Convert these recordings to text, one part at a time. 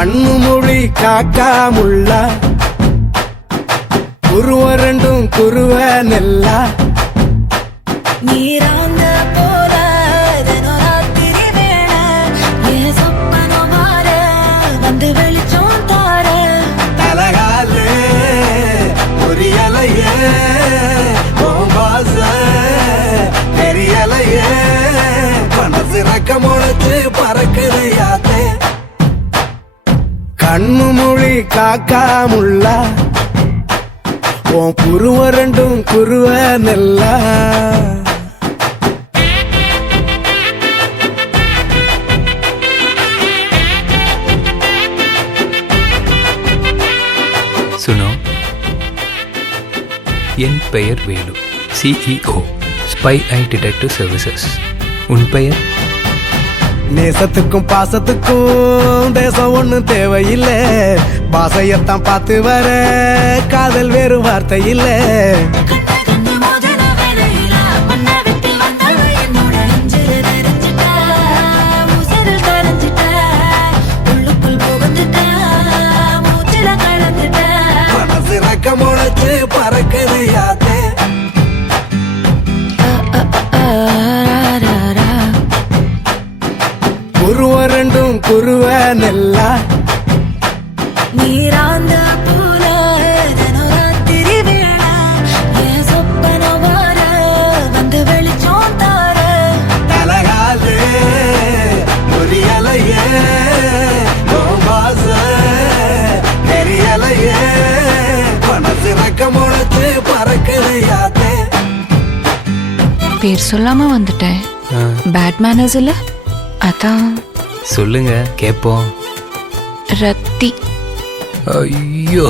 கண்ணு மொழி காக்காமுள்ள குருவ ரெண்டும் குருவ நெல்லா நீராங்க போல ராத்திரி வேள என் சொப்பனோ மாற வந்து வெளிச்சம் தார தலகாலே புரியலையே பாச தெரியலையே மனசு ரக்க முளைச்சு பறக்குதையாத்தே கண்ணு மொழி காக்காமுள்ள உன் குருவ ரெண்டும் குருவ நெல்லா சுனோ, என் பெயர் வேலு, CEO, ஸ்பை ஐ டிடெக்டிவ் சர்வீசஸ். உன் பெயர்? நேசத்துக்கும் பாசத்துக்கும் தேசம் ஒண்ணு தேவையில்லை, பாசையத்தான் பார்த்து வர காதல் வேறு வார்த்தை இல்லை. மனசு ரக்க முளைச்சு பறக்குதையாத்தே குருவ ரெண்டும் குருவ நெல்லா நீராந்த போல ராத்திரி வேள என் சொப்பனோ மாற வந்து வெளிச்சம் தார தலகாலே புரியலையே பாச தெரியலையே மனசு ரக்க முளைச்சு பறக்குதையாத்தே. பேர் சொல்லாம வந்துட்டேன். பேட் மேனர்ஸ் இல்ல, அதான். சொல்லுங்க கேட்போம். ரத்தி. ஐயோ,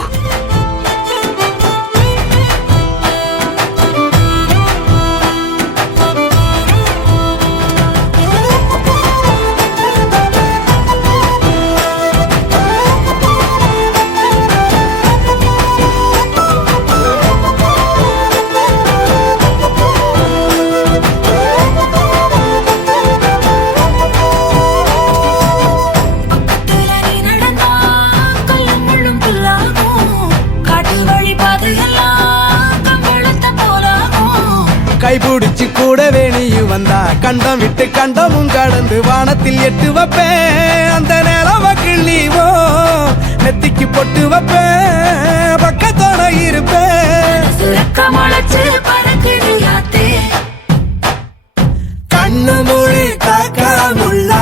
கைபிடிச்சு கூடவே நீயும் வந்தா கண்டம் விட்டு கண்டமும் கடந்து வானத்தில் எட்டு வைப்பேன். அந்த நிலவ கிள்ளிவோ நெத்திக்கு பொட்டு வைப்பேன், பக்கத்தோட இருப்பேன். கண்ணு மொழி காக்காமுள்ள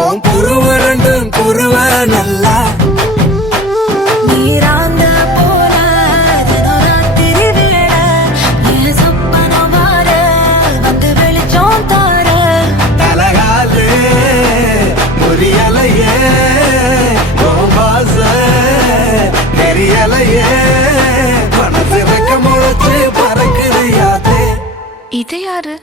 உன் குருவ ரெண்டும் குருவ நல்லா நீராந்த போல ராத்திரி வேள என் சொப்பனோ மாற வந்து வெளிச்சம் தார தலகாலே புரியலையே பாச தெரியலையே மனசு ரக்க முளைச்சு பறக்குதையாத்தே. இது யாரு?